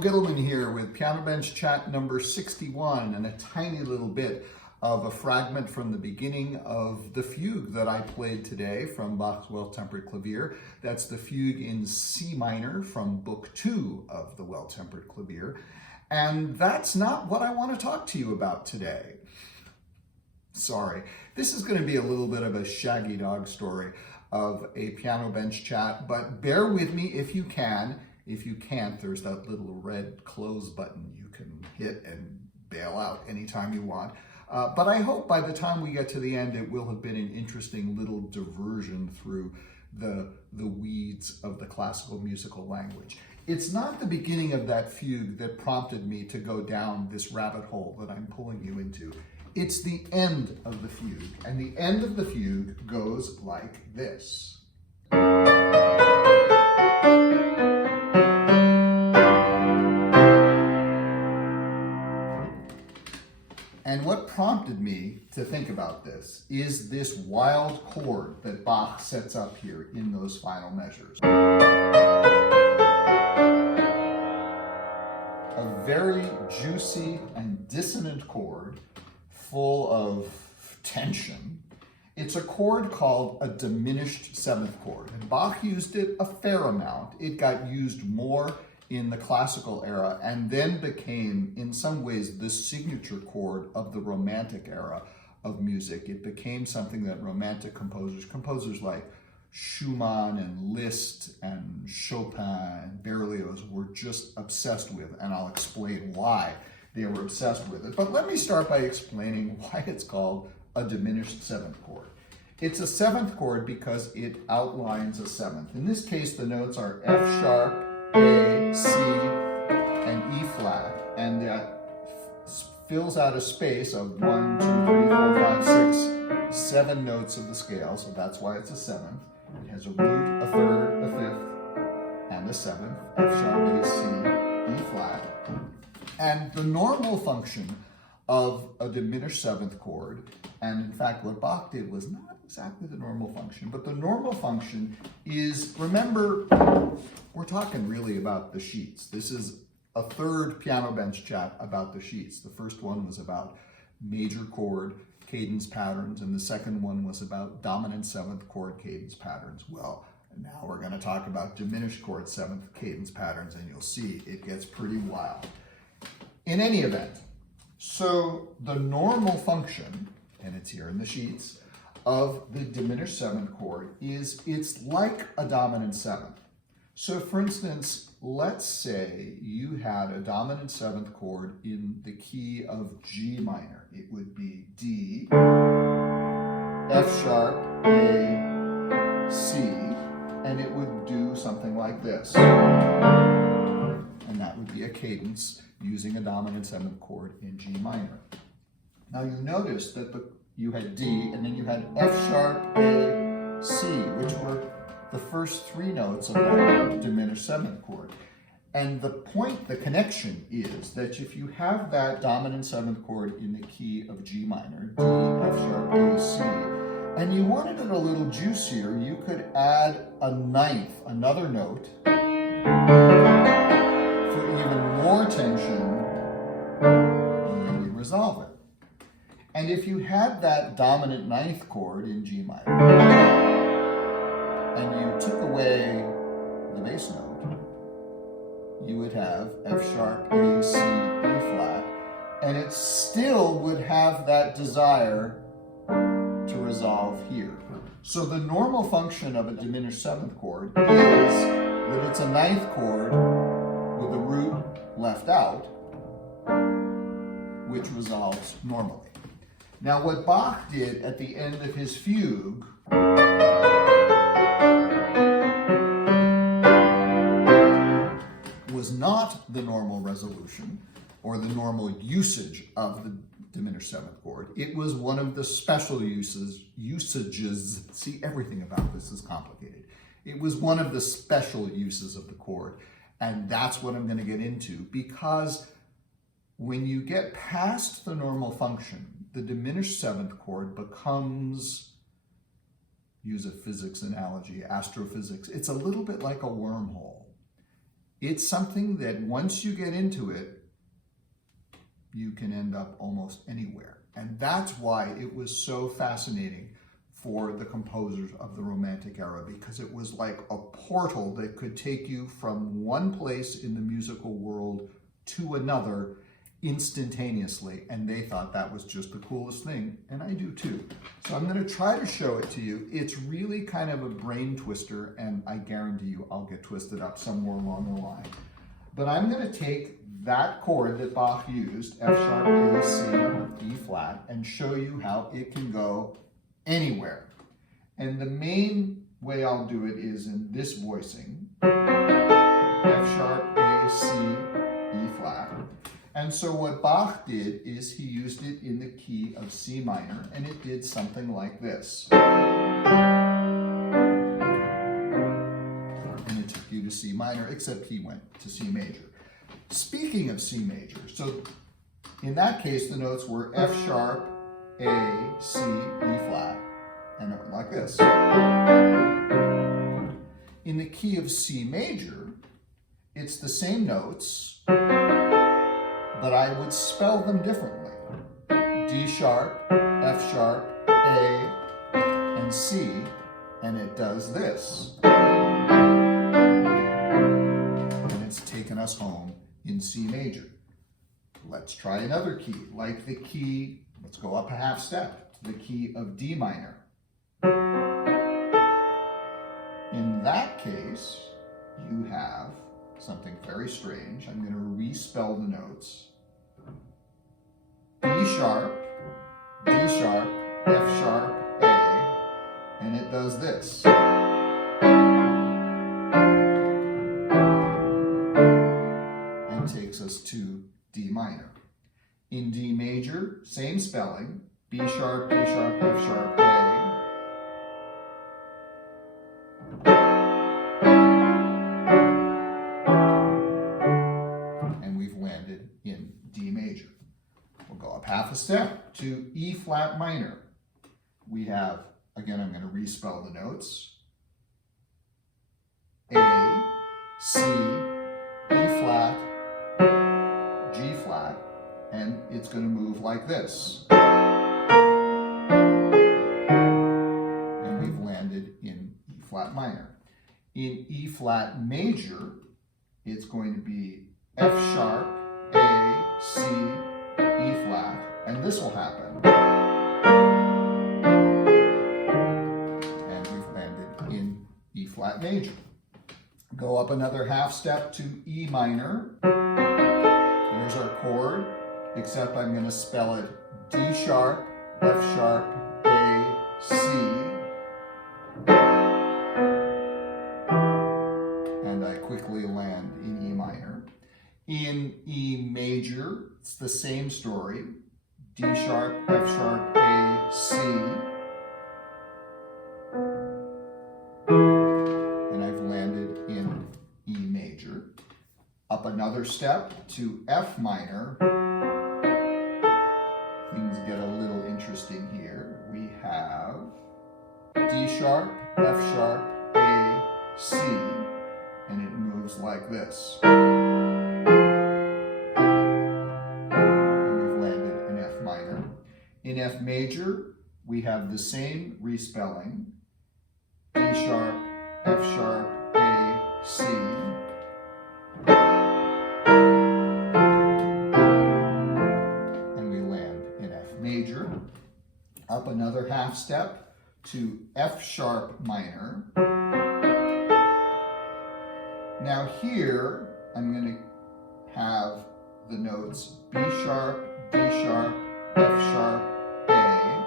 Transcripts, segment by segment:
Gittleman here with Piano Bench Chat number 61 and a tiny little bit of a fragment from the beginning of the fugue that I played today from Bach's Well-Tempered Clavier. That's the fugue in C minor from Book 2 of the Well-Tempered Clavier. And that's not what I want to talk to you about today. Sorry. This is going to be a little bit of a shaggy dog story of a Piano Bench Chat, but bear with me if you can. If you can't, there's that little red close button you can hit and bail out anytime you want. But I hope by the time we get to the end, it will have been an interesting little diversion through the weeds of the classical musical language. It's not the beginning of that fugue that prompted me to go down this rabbit hole that I'm pulling you into. It's the end of the fugue, and the end of the fugue goes like this. And what prompted me to think about this is this wild chord that Bach sets up here in those final measures. A very juicy and dissonant chord full of tension. It's a chord called a diminished seventh chord, and Bach used it a fair amount. It got used more in the classical era and then became, in some ways, the signature chord of the Romantic era of music. It became something that Romantic composers like Schumann and Liszt and Chopin and Berlioz were just obsessed with, and I'll explain why they were obsessed with it. But let me start by explaining why it's called a diminished seventh chord. It's a seventh chord because it outlines a seventh. In this case, the notes are F sharp, A, C, and E flat, and that fills out a space of 1, 2, 3, 4, 5, 6, 7 notes of the scale, so that's why it's a seventh. It has a root, a third, a fifth, and a seventh, F sharp, A, C, E flat. And the normal function of a diminished seventh chord, and in fact what Bach did was not exactly the normal function, but the normal function is, remember, we're talking really about the sheets. This is a third Piano Bench Chat about the sheets. The first one was about major chord cadence patterns, and the second one was about dominant seventh chord cadence patterns. Well, now we're going to talk about diminished chord seventh cadence patterns, and you'll see it gets pretty wild. In any event, so the normal function, and it's here in the sheets, of the diminished seventh chord is it's like a dominant seventh. So for instance, let's say you had a dominant seventh chord in the key of G minor. It would be D, F sharp, A, C, and it would do something like this. And that would be a cadence using a dominant seventh chord in G minor. Now you notice that you had D, and then you had F sharp, A, C, which were the first 3 notes of that diminished seventh chord. And the connection is that if you have that dominant seventh chord in the key of G minor, D, F sharp, A, C, and you wanted it a little juicier, you could add a ninth, another note, for even more tension, and you would resolve it. And if you had that dominant ninth chord in G minor, and you took away the bass note, you would have F sharp, A, C, E flat, and it still would have that desire to resolve here. So the normal function of a diminished seventh chord is that it's a ninth chord with the root left out, which resolves normally. Now what Bach did at the end of his fugue was not the normal resolution or the normal usage of the diminished seventh chord. It was one of the special usages. See, everything about this is complicated. It was one of the special uses of the chord, and that's what I'm going to get into, because when you get past the normal function, the diminished seventh chord becomes, use a physics analogy, astrophysics, it's a little bit like a wormhole. It's something that once you get into it, you can end up almost anywhere. And that's why it was so fascinating for the composers of the Romantic era, because it was like a portal that could take you from one place in the musical world to another instantaneously. And they thought that was just the coolest thing, and I do too. So I'm going to try to show it to you. It's really kind of a brain twister, and I guarantee you I'll get twisted up somewhere along the line. But I'm going to take that chord that Bach used, F sharp, A, C, E flat, and show you how it can go anywhere. And the main way I'll do it is in this voicing, F sharp, A, C, E flat. And so what Bach did is he used it in the key of C minor, and it did something like this. And it took you to C minor, except he went to C major. Speaking of C major, so in that case, the notes were F sharp, A, C, E flat, and it went like this. In the key of C major, it's the same notes, but I would spell them differently. D sharp, F sharp, A, and C, and it does this. And it's taken us home in C major. Let's try another key, like the key, let's go up a half step, to the key of D minor. In that case, you have something very strange. I'm going to respell the notes. B sharp, D sharp, F sharp, A, and it does this. And takes us to D minor. In D major, same spelling, B sharp, D sharp, F sharp, A. And we've landed in D major. We'll go up half a step to E flat minor. We have, again, I'm going to respell the notes. A, C, E flat, G flat, and it's going to move like this. And we've landed in E flat minor. In E flat major, it's going to be F sharp, A, C, E flat, and this will happen. And we've landed in E flat major. Go up another half step to E minor. Here's our chord, except I'm going to spell it D sharp, F sharp, A, C. And I quickly land in E minor. In E major, it's the same story. D sharp, F sharp, A, C. And I've landed in E major. Up another step to F minor. Things get a little interesting here. We have D sharp, F sharp, A, C, and it moves like this. In F major, we have the same respelling, D sharp, F sharp, A, C. And we land in F major. Up another half step to F sharp minor. Now here, I'm going to have the notes B sharp, D sharp, F sharp, A,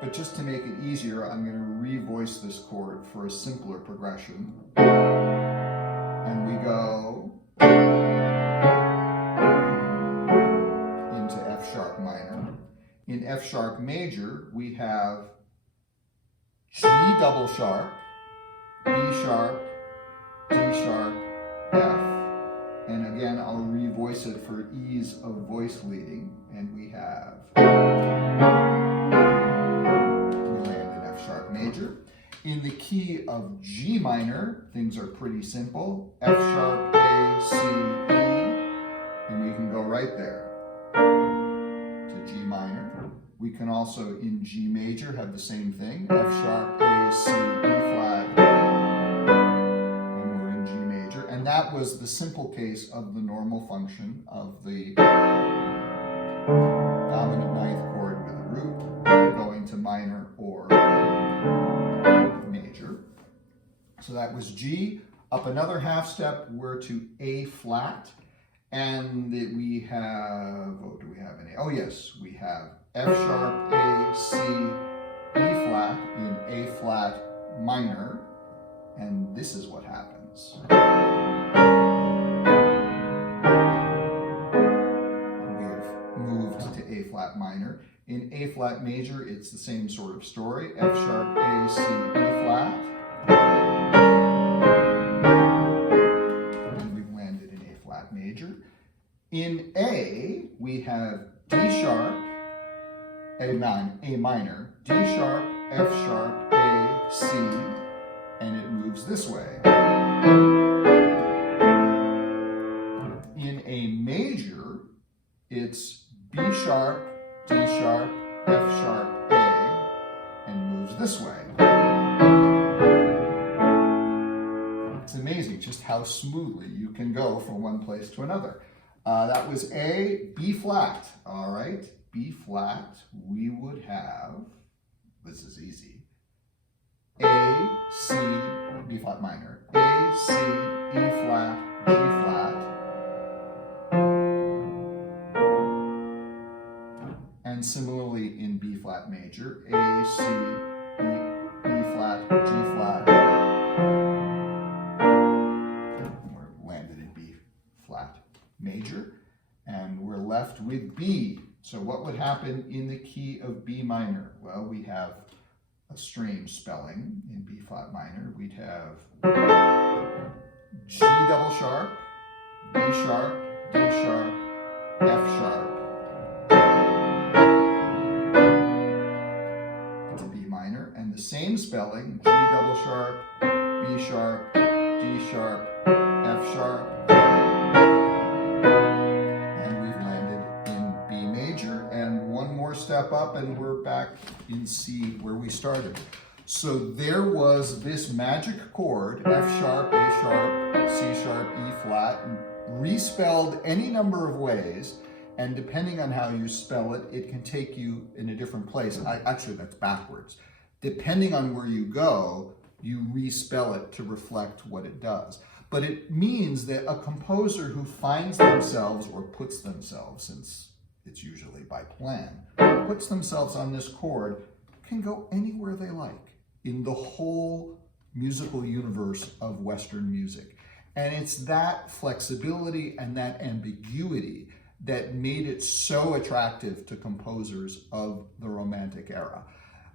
but just to make it easier, I'm going to revoice this chord for a simpler progression. And we go into F sharp minor. In F sharp major, we have G double sharp, B sharp, D sharp, F. And again, I'll revoice it for ease of voice leading. And we have, we land in F sharp major. In the key of G minor, things are pretty simple. F sharp, A, A, C, E, and we can go right there to G minor. We can also, in G major, have the same thing, F sharp, A, C, E flat, and we're in G major. And that was the simple case of the normal function of the dominant ninth chord with a root going to minor or major. So that was G. Up another half step, we're to A flat. And we have, oh, do we have any? Oh, yes, we have F sharp, A, C, E flat in A flat minor. And this is what happens. We have moved to A flat minor. In A flat major, it's the same sort of story. F sharp, A, C, E flat. And we've landed in A flat major. In A, we have D sharp, A minor, D sharp, F sharp, A, C, and it moves this way. In A major, it's B sharp, D sharp, F sharp, A, and moves this way. It's amazing just how smoothly you can go from one place to another. That was A, B flat. All right, B flat, we would have, this is easy, A, C, B flat minor, A, C, E flat, G flat, and similarly in B flat major, A, C, E flat, G flat, and we're landed in B flat major, and we're left with B. So what would happen in the key of B minor? Well, we have a strange spelling in B flat minor. We'd have G double sharp, B sharp, D sharp, F sharp to B minor, and the same spelling, G double sharp, B sharp, D sharp, F sharp, and we've landed in B major, and one more step up and we're back in C where we started. So there was this magic chord, F sharp, A sharp, C sharp, E flat, respelled any number of ways, and depending on how you spell it, it can take you in a different place. Actually, that's backwards. Depending on where you go, you respell it to reflect what it does. But it means that a composer who finds themselves, or puts themselves, since it's usually by plan, puts themselves on this chord, can go anywhere they like in the whole musical universe of Western music. And it's that flexibility and that ambiguity that made it so attractive to composers of the Romantic era.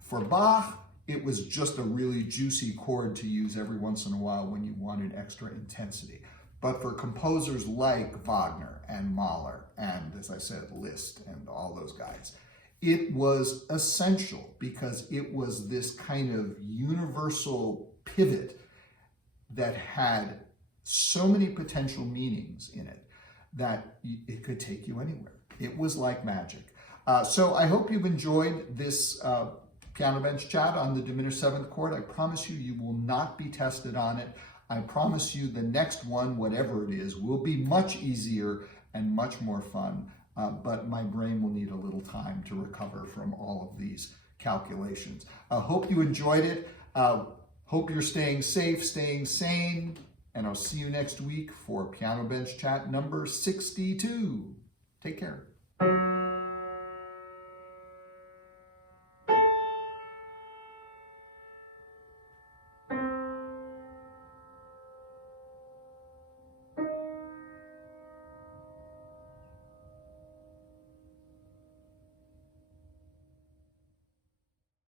For Bach, it was just a really juicy chord to use every once in a while when you wanted extra intensity. But for composers like Wagner and Mahler and, as I said, Liszt and all those guys, it was essential because it was this kind of universal pivot that had so many potential meanings in it that it could take you anywhere. It was like magic. So I hope you've enjoyed this piano bench chat on the diminished seventh chord. I promise you, you will not be tested on it. I promise you the next one, whatever it is, will be much easier and much more fun. But my brain will need a little time to recover from all of these calculations. I hope you enjoyed it. Hope you're staying safe, staying sane, and I'll see you next week for Piano Bench Chat number 62. Take care.